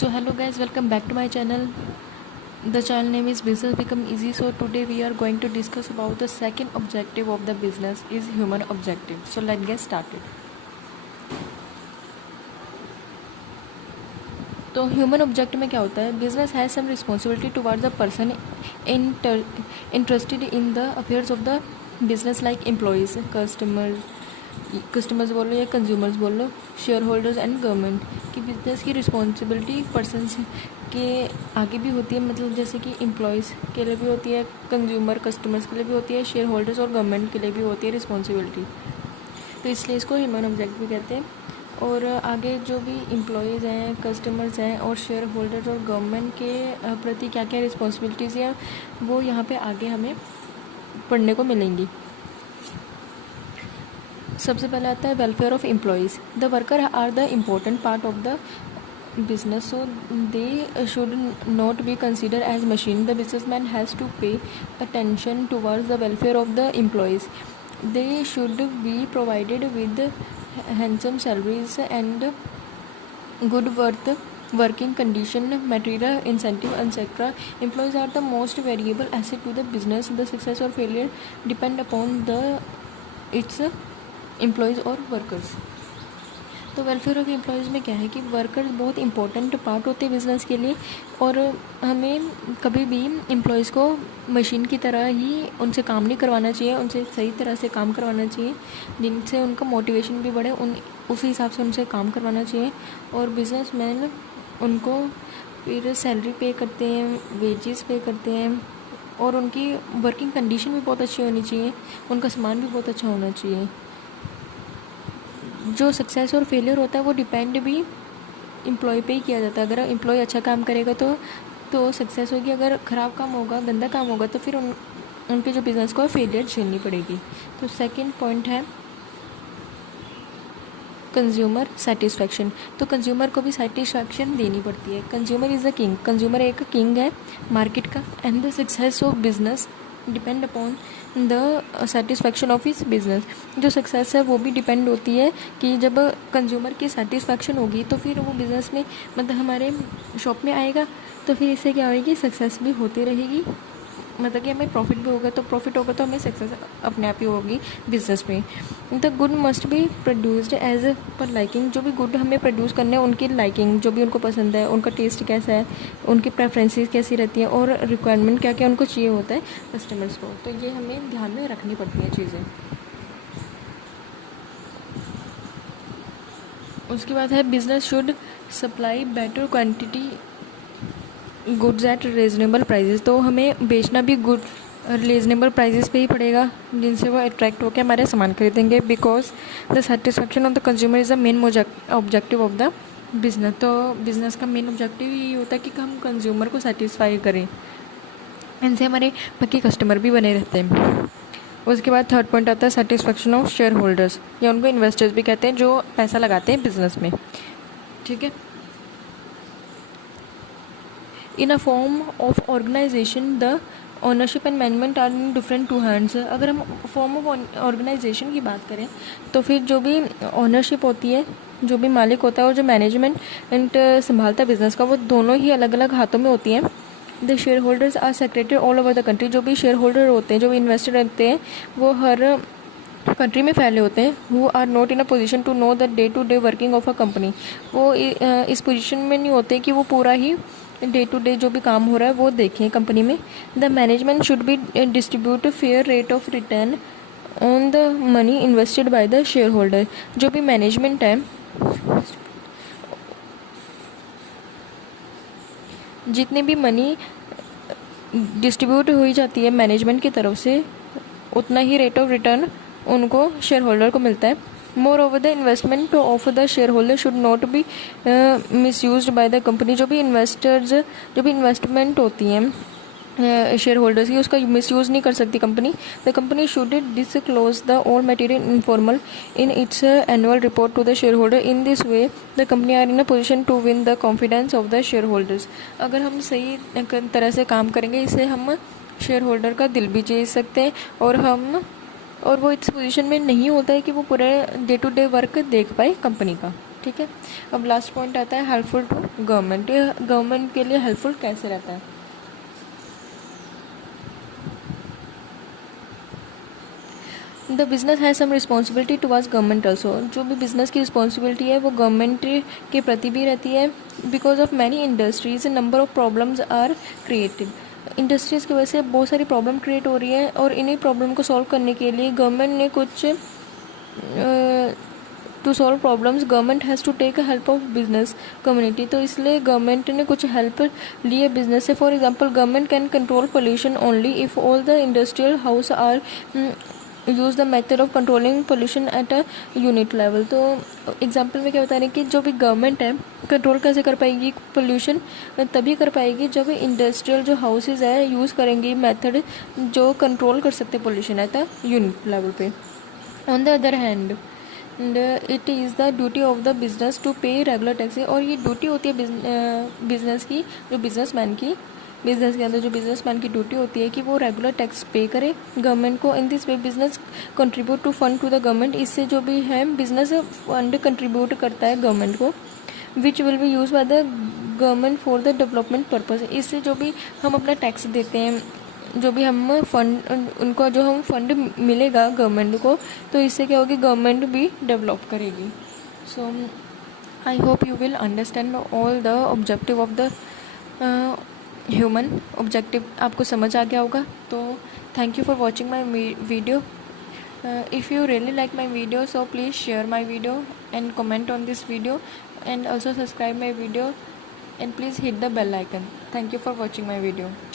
So hello guys, welcome back to my channel. The channel name is Business Become Easy. So today we are going to discuss about the second objective of the business is human objective. So let's get started. तो human objective में क्या होता है? Business has some responsibility towards the person interested in the affairs of the business like employees, customers बोल लो या consumers बोल लो, शेयर होल्डर्स एंड गवर्नमेंट की बिजनेस की रिस्पॉन्सिबिलिटी पर्सनस के आगे भी होती है, मतलब जैसे कि एम्प्लॉयज़ के लिए भी होती है, कंज्यूमर कस्टमर्स के लिए भी होती है, शेयर होल्डर्स और गवर्नमेंट के लिए भी होती है रिस्पॉन्सिबिलिटी। तो इसलिए इसको ह्यूमन ऑब्जेक्टिव भी कहते हैं। और आगे जो भी एम्प्लॉयज़ हैं, कस्टमर्स हैं और शेयर होल्डर्स और गवर्नमेंट के प्रति क्या क्या रिस्पॉन्सिबिलिटीज़ हैं वो यहाँ पे आगे हमें पढ़ने को मिलेंगी। सबसे पहले आता है welfare of employees. The worker are the important part of the business, so they should not be considered as machine. The businessman has to pay attention towards the welfare of the employees. They should be provided with handsome salaries and good working condition, material incentive, etc. Employees are the most variable asset to the business. The success or failure depend upon its employees or workers. तो welfare of employees में क्या है कि workers बहुत important part होते हैं business के लिए, और हमें कभी भी एम्प्लॉयज़ को मशीन की तरह ही उनसे काम नहीं करवाना चाहिए, उनसे सही तरह से काम करवाना चाहिए जिनसे उनका मोटिवेशन भी बढ़े, उसी हिसाब से उनसे काम करवाना चाहिए। और बिजनेसमैन उनको फिर सैलरी पे करते हैं, वेजेस पे करते हैं, और उनकी वर्किंग कंडीशन भी बहुत अच्छी होनी चाहिए, उनका सामान भी बहुत अच्छा होना चाहिए। जो सक्सेस और फेलियर होता है वो डिपेंड भी एम्प्लॉय पे ही किया जाता है। अगर एम्प्लॉय अच्छा काम करेगा तो सक्सेस होगी, अगर ख़राब काम होगा, गंदा काम होगा तो फिर उनके जो बिज़नेस को फेलियर झेलनी पड़ेगी। तो सेकंड पॉइंट है कंज्यूमर सेटिस्फैक्शन। तो कंज्यूमर को भी सेटिस्फैक्शन देनी पड़ती है। Consumer is the king. Consumer एक किंग है मार्केट का। And the success of business depend upon the satisfaction of इस बिज़नेस। जो सक्सेस है वो भी डिपेंड होती है कि जब कंज्यूमर की सेटिस्फैक्शन होगी तो फिर वो बिज़नेस में, मतलब हमारे शॉप में आएगा, तो फिर इससे क्या होगी, सक्सेस भी होती रहेगी, मतलब कि हमें प्रॉफिट भी होगा। तो प्रॉफिट होगा तो हमें सक्सेस अपने आप ही होगी बिज़नेस में। The good must be produced as per liking. जो भी गुड हमें प्रोड्यूस करना है उनकी लाइकिंग, जो भी उनको पसंद है, उनका टेस्ट कैसा है, उनकी प्रेफरेंसेस कैसी रहती हैं और रिक्वायरमेंट क्या क्या उनको चाहिए होता है कस्टमर्स को। तो ये हमें ध्यान में रखनी पड़ती हैं चीज़ें। उसके बाद है business should supply better quantity goods at reasonable prices. तो हमें बेचना भी गुड रीज़नेबल प्राइजेस पे ही पड़ेगा जिनसे वो अट्रैक्ट होकर हमारे सामान खरीदेंगे। Because the satisfaction of the consumer is the main objective of the business. तो बिज़नेस का मेन ऑब्जेक्टिव ये होता है कि हम कंज्यूमर को सेटिस्फाई करें, इनसे हमारे बाकी कस्टमर भी बने रहते हैं। उसके बाद थर्ड पॉइंट आता है सेटिस्फैक्शन ऑफ शेयर होल्डर्स, या उनको इन्वेस्टर्स भी कहते हैं जो पैसा लगाते हैं बिजनेस में। ठीक है। In a form of organisation the ownership and management are in different two hands. अगर हम फॉर्म ऑफ ऑर्गेनाइजेशन की बात करें तो फिर जो भी ओनरशिप होती है, जो भी मालिक होता है, और जो मैनेजमेंट संभालता है बिजनेस का, वो दोनों ही अलग अलग हाथों में होती हैं। The share holders are scattered all over the country. जो भी शेयर होल्डर होते हैं, जो भी इन्वेस्टर रहते हैं, वो हर कंट्री में फैले होते हैं। Who are not in a position to know the day to day working of a company. वो इस पोजीशन में नहीं होते कि वो पूरा ही डे टू डे जो भी काम हो रहा है वो देखें कंपनी में। The management should be distribute fair rate of return on the money invested by the share holder. जो भी मैनेजमेंट है, जितनी भी मनी डिस्ट्रीब्यूट हुई जाती है मैनेजमेंट की तरफ से, उतना ही रेट ऑफ रिटर्न उनको शेयर होल्डर को मिलता है। More over the investment of the share holder should not be misused by the company. जो भी इन्वेस्टमेंट होती हैं शेयर होल्डर्स की, उसका मिसयूज़ नहीं कर सकती company. The company should disclose the all material informal in its annual report to the share holder. In this way the company are in a position to win the confidence of the share holders. अगर हम सही तरह से काम करेंगे, इससे हम share holder का दिल भी जीत सकते हैं, और वो इस पोजीशन में नहीं होता है कि वो पूरे डे टू डे वर्क देख पाए कंपनी का। ठीक है। अब लास्ट पॉइंट आता है हेल्पफुल टू गवर्नमेंट। ये गवर्नमेंट के लिए हेल्पफुल कैसे रहता है? The business has some responsibility towards government also. जो भी बिजनेस की रिस्पॉन्सिबिलिटी है वो गवर्नमेंट के प्रति भी रहती है। Because of many industries number of problems are created. Industries की वजह से बहुत सारी प्रॉब्लम क्रिएट हो रही है और इन्हीं प्रॉब्लम को सॉल्व करने के लिए गवर्नमेंट ने कुछ to solve problems government has to take help of business community. तो इसलिए गवर्नमेंट ने कुछ हेल्प ली है बिजनेस से। For example government can control pollution only if all the industrial house are use the method of controlling pollution at a unit level. तो example में क्या बता रहे हैं कि जो भी गवर्नमेंट है कंट्रोल कैसे कर पाएगी पोल्यूशन? तभी कर पाएगी जब इंडस्ट्रियल जो हाउसेज है यूज़ करेंगी मेथड जो कंट्रोल कर सकते pollution at a unit level पे। On the other hand it is the duty of the business to pay regular taxes. और ये ड्यूटी होती है बिजनेस की, जो बिजनेसमैन की, बिजनेस के अंदर जो बिजनेसमैन की ड्यूटी होती है कि वो रेगुलर टैक्स पे करे गवर्नमेंट को। In this way business contribute to fund to the government. इससे जो भी है बिजनेस फंड कंट्रीब्यूट करता है गवर्नमेंट को, which will be use by the government for the development purpose. इससे जो भी हम अपना टैक्स देते हैं, जो भी हम फंड उनको जो हम फंड मिलेगा गवर्नमेंट को, तो इससे क्या होगी गवर्नमेंट भी डेवलप करेगी। So I hope you will understand all the objective of the human objective. आपको समझ आ गया होगा। तो thank you for watching my video. If you really like my video, so please share my video and comment on this video, and also subscribe my video, and please hit the bell icon. Thank you for watching my video.